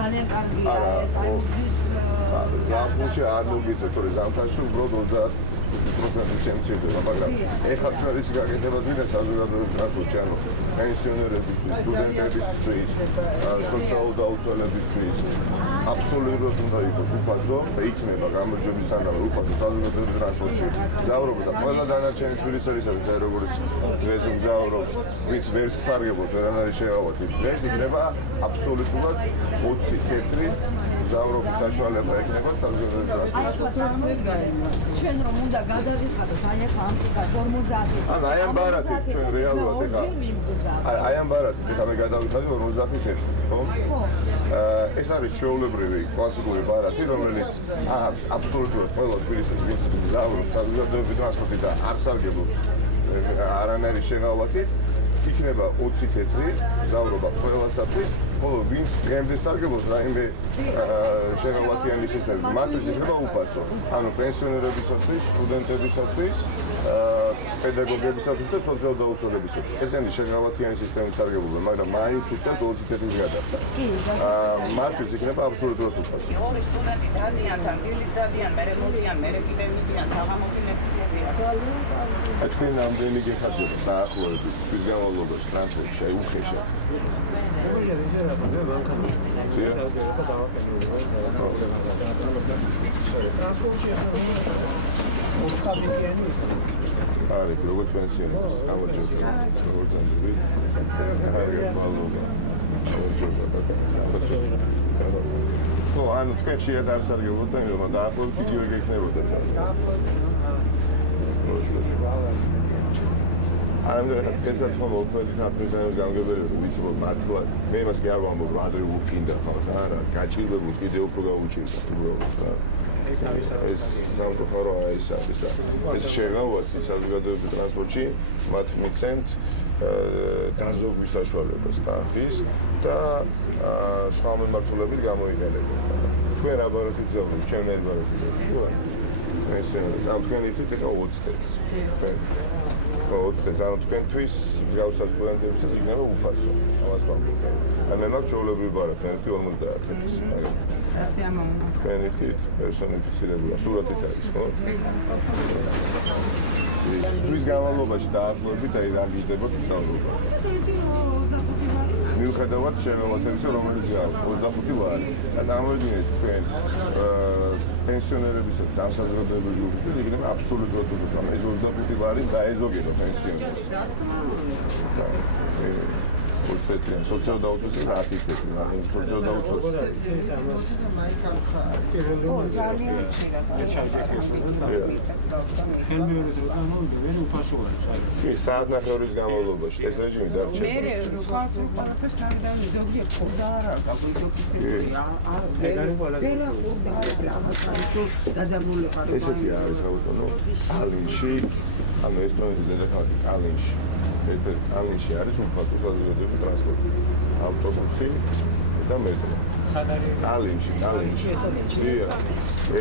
ძალიან კარგია ეს აი მზის ზამთარში არ მოგიწევ, თორე ზამთარში უბრალოდ 30% შემცირდება, მაგრამ ეხლა ჩვენ ის გაკეთებას ვინდა საზოგადოებრივ ტრანსპორტში, ანუ პენსიონერებისთვის, სტუდენტებისთვის, სოციალურ დაუცველებისთვის, აბსოლუტურად უნდა იყოს უფასო და იქნება გამარჯვებისთანავე უფასო საზოგადოებრივ ტრანსპორტში მგზავრობა და ყველა დანარჩენი თბილისელისათვის, როგორც დღეს მგზავრობს, ვინც ვერ სარგებლობს, ვერან არის შეღავათი, დღეს იქნება აბსოლუტურად 20 კეთრი მგზავრობის საშუალება ექნება საზოგადოებრივ ტრანსპორტში. ჩვენ რომ უნდა გადავიხადოთ აი ახლა ამ წიკას 50. ან აი ამ ბარათით ჩვენ რეალურად ეხლა აი ამ ბარათით ეხლა მე გადავიხადე 50 ხო? ეს არის ჩვეულებრივი კლასიკური ბარათი, რომელიც აჰაც აბსოლუტურად ყველა თბილისის ვინც მგზავრობს საზოგადოებრივ ტრანსპორტით და არ სარგებლობს არანაირი შეღავათით, იქნება 20 კეთრი მგზავრობა ყველასათვის. ხოლო ვინც დღემდე სარგებლობს რაიმე შეღავათიანი სისტემით, მათთვის იქნება უფასო. ანუ პენსიონერებისათვის, სტუდენტებისათვის, პედაგოგებისათვის და სოციალურ დაუცველებისათვის. ესენი შეღავათიანი სისტემით სარგებლობენ, მაგრამ მაინც უწევთ 20 კეთრის გადახდა. მათთვის იქნება აბსოლუტურად უფასო. ორი სტუდენტი დადიან, დილით დადიან, მერე მოდიან, მერე კიდე მიდიან, საღამოთი ლექციებია. თქვენ ამდენი გეხარჯება დაახლოებით თვის განმავლობაში ტრანსპორტში შეუხეშეთ. არის როგორც პენსიონერის გამარჯვება, როგორც ამბობთ, აღარ მალობა. ხო, ანუ თქვენ შეიძლება არ სარგებლობთ და მაგრამ დაახლოებით იგივე გექნებოდა. ამიტომ დღესაც ხომ ოქროთი ნაცნობიერების გამგებელები ვიცი რომ მართლა მე იმას კი არ ვამბობ რომ ადრე უყინდა ხავს არა გაჭირვებულს კიდე უფრო გაუჭირდა უბრალოდ რა ეს სამწუხარო ეს არის და ეს შეღავათი საზოგადოებრივ ტრანსპორტში მათ მიცემთ დაზოგვის საშუალებას ტახის და სხვა მიმართულებით გამოიყენებენ თქვენ რა ბარათით ზავთ ჩვენ ვერ ბარათით ეს ამ თქვენ ითით ეხა 20 წელს 20 ზან თქვენთვის მსგავსად სტუდენტებისთვის იქნება უფასო. ამას ვამბობ. აი მე მაქვს ჩვეულებრივი ბარათი, ერთი 50,000. ასე ამაუნტი. თქვენ იხით პერსონიფიცირებული, სურათით არის, ხო? თვის განმავლობაში დაახლოებით აი რა გიждდებათ მშავლობა. მიუხედავად შეღავათებისა, რომელიც გააქვს 25 ლარი. და წარმოვიდგინეთ თქვენ პენსიონერებისაც ამ საზოგადოებრივ ჯგუფისთვის იქნება აბსოლუტურად უფასო. ეს 25 ლარის დაეზოგება პენსიონერს. უსტეთიან სოციალურ დაუცველს 10 კეთრი, მაგრამ სოციალურ დაუცველს საათნახევრის განმავლობაში ეს რეჟიმი დარჩება. მე სხვას უყურებს ნამდვილად ზოგიერთ ხურდა არ აქვს ესეთი არის ავტონო ალინში, ანუ ესპანეთის დედაქალაქი ალინში. ალინში არის უფასო საზოგადოებრივი ტრანსპორტი, ავტობუსი და მეტრო. ალინში.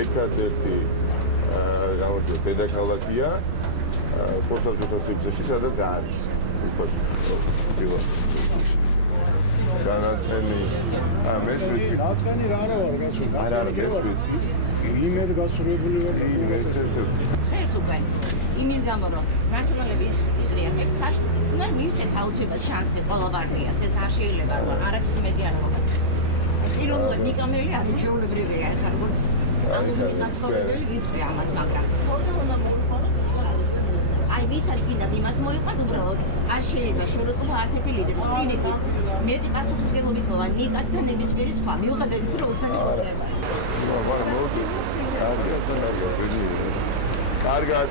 ერთადერთი გამარჯვება დედაქალაქია პოსტაჟოთა სივრცეში, სადაც არის უფასო. განაცხენი მესმის განაცხენი რა არა გასული არ არის მესმის იმედ გაცურებული ვარ იმედს ეს უკვე იმის გამო რომ ნაციონალები იზრიან ეს უნდა მივცეთ აუცილებლად შანსი ყველა პარტიას ეს არ შეიძლება რომ არაფრის იმედი არ ვაყოთ პირველად ნიკამელი არის ჩვეულებრივია ახლა როგორც ამის მაცხოვრებელი ვიტყვი ამას მაგრამ აი ვისაც გინდათ იმას მოიყვანთ უბრალოდ არ შეიძლება შოროწყობა არც ერთი ლიდერის პირიქით მეტი პასუხისმგებლობით მოვა ნიკას და ნებისმიერი სხვა მიუხედავად იმისა რომ უცნაური პრობლემაა კარგად